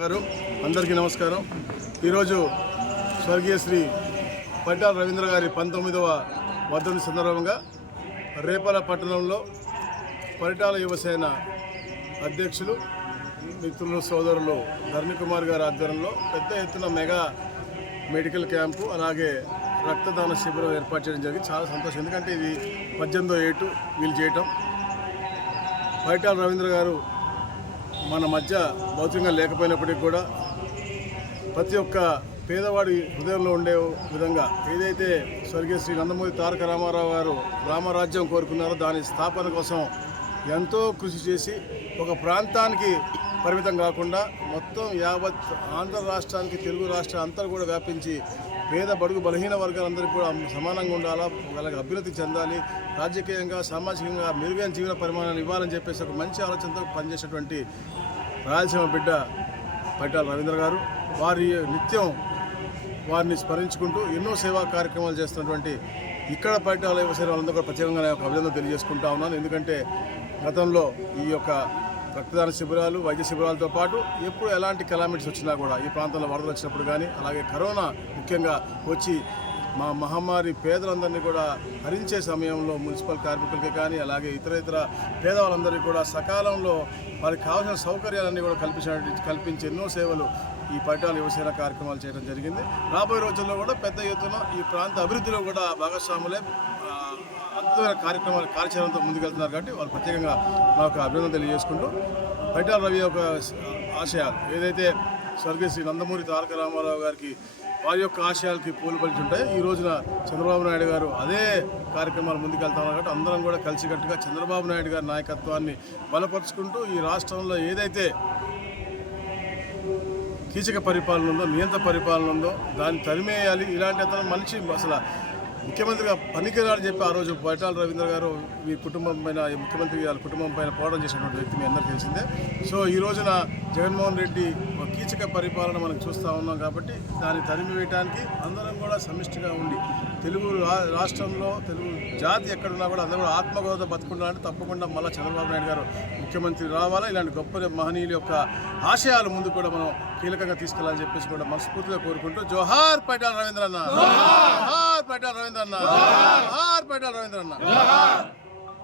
గారు అందరికీ నమస్కారం. ఈరోజు స్వర్గీయ శ్రీ పరిటాల రవీంద్ర గారి 19వ వర్ధంతి సందర్భంగా రేపల పట్టణంలో పరిటాల యువసేన అధ్యక్షులు మిత్రులు సోదరులు ధరణి కుమార్ గారి ఆధ్వర్యంలో పెద్ద ఎత్తున మెగా మెడికల్ క్యాంపు అలాగే రక్తదాన శిబిరం ఏర్పాటు చేయడం జరిగింది. చాలా సంతోషం, ఎందుకంటే ఇది 18వ ఏటు వీళ్ళు చేయటం. పరిటాల రవీంద్ర గారు మన మధ్య భౌతికంగా లేకపోయినప్పటికీ కూడా ప్రతి ఒక్క పేదవాడి హృదయంలో ఉండే విధంగా ఏదైతే స్వర్గీయ శ్రీ నందమూరి తారక రామారావు గారు రామరాజ్యం కోరుకున్నారో దాని స్థాపన కోసం ఎంతో కృషి చేసి ఒక ప్రాంతానికి పరిమితం కాకుండా మొత్తం యావత్ ఆంధ్ర రాష్ట్రానికి, తెలుగు రాష్ట్రం అంతా కూడా వ్యాపించి పేద బడుగు బలహీన వర్గాలందరికీ కూడా సమానంగా ఉండాలా, వాళ్ళకి అభ్యున్నతి చెందాలి, రాజకీయంగా సామాజికంగా మెరుగైన జీవన పరిమాణాన్ని ఇవ్వాలని చెప్పేసి ఒక మంచి ఆలోచనతో పనిచేసేటువంటి రాయలసీమ బిడ్డ పరిటాల రవీంద్ర గారు. నిత్యం వారిని స్మరించుకుంటూ ఎన్నో సేవా కార్యక్రమాలు చేస్తున్నటువంటి ఇక్కడ పరిటాల యువసేన వాళ్ళందరూ కూడా ప్రత్యేకంగా ఒక అభినందన తెలియజేసుకుంటా ఉన్నాను. ఎందుకంటే గతంలో ఈ యొక్క రక్తదాన శిబిరాలు, వైద్య శిబిరాలతో పాటు ఎప్పుడు ఎలాంటి కెలామిటీస్ వచ్చినా కూడా ఈ ప్రాంతంలో వరదలు వచ్చినప్పుడు కానీ, అలాగే కరోనా ముఖ్యంగా వచ్చి మా మహమ్మారి పేదలందరినీ కూడా హరించే సమయంలో మున్సిపల్ కార్మికులకి కానీ, అలాగే ఇతర పేదవాళ్ళందరికీ కూడా సకాలంలో వారికి కావాల్సిన సౌకర్యాలన్నీ కూడా కల్పించే ఎన్నో సేవలు ఈ పరిటాల యువసేన కార్యక్రమాలు చేయడం జరిగింది. రాబోయే రోజుల్లో కూడా పెద్ద ఎత్తున ఈ ప్రాంత అభివృద్ధిలో కూడా భాగస్వాములే అద్భుతమైన కార్యాచరణతో ముందుకెళ్తున్నారు. కాబట్టి వాళ్ళు ప్రత్యేకంగా మాకు అభినందన తెలియజేసుకుంటూ పరిటాల రవి యొక్క ఆశయాలు ఏదైతే స్వర్గీయ శ్రీ నందమూరి తారక రామారావు గారికి వారి యొక్క ఆశయాలకి పూలుపలిచి ఉంటాయి. ఈ రోజున చంద్రబాబు నాయుడు గారు అదే కార్యక్రమాలు ముందుకెళ్తున్నారు. కాబట్టి అందరం కూడా కలిసికట్టుగా చంద్రబాబు నాయుడు గారి నాయకత్వాన్ని బలపరుచుకుంటూ ఈ రాష్ట్రంలో ఏదైతే కీచక పరిపాలన ఉందో, నియంత్ర పరిపాలన ఉందో దాన్ని తరిమేయాలి. ఇలాంటి అతను మనిషి అసలు ముఖ్యమంత్రిగా పనికిరాని చెప్పి ఆ రోజు పరిటాల రవీంద్ర గారు మీ కుటుంబం పైన, ముఖ్యమంత్రి గారి కుటుంబం పైన పోరాటం చేసినటువంటి వ్యక్తి మీ అందరికీ తెలిసిందే. సో ఈ రోజున జగన్మోహన్ రెడ్డి ఒక కీచక పరిపాలన మనం చూస్తూ ఉన్నాం. కాబట్టి దాన్ని తరిమివేయడానికి అందరం కూడా సమిష్టిగా ఉండి తెలుగు రాష్ట్రంలో తెలుగు జాతి ఎక్కడున్నా కూడా అందరూ కూడా ఆత్మగౌరవ బతుకుండాలంటే తప్పకుండా మళ్ళీ చంద్రబాబు నాయుడు గారు ముఖ్యమంత్రి రావాలా. ఇలాంటి గొప్ప మహనీయుల యొక్క ఆశయాలు ముందు కూడా మనం కీలకంగా తీసుకెళ్లాలని చెప్పేసి కూడా మనస్ఫూర్తిగా కోరుకుంటూ జోహార్ పరిటాల రవీంద్ర అన్న, జోహార్ పరిటాల రవీంద్ర అన్న, జోహార్ పరిటాల రవీంద్ర అన్న.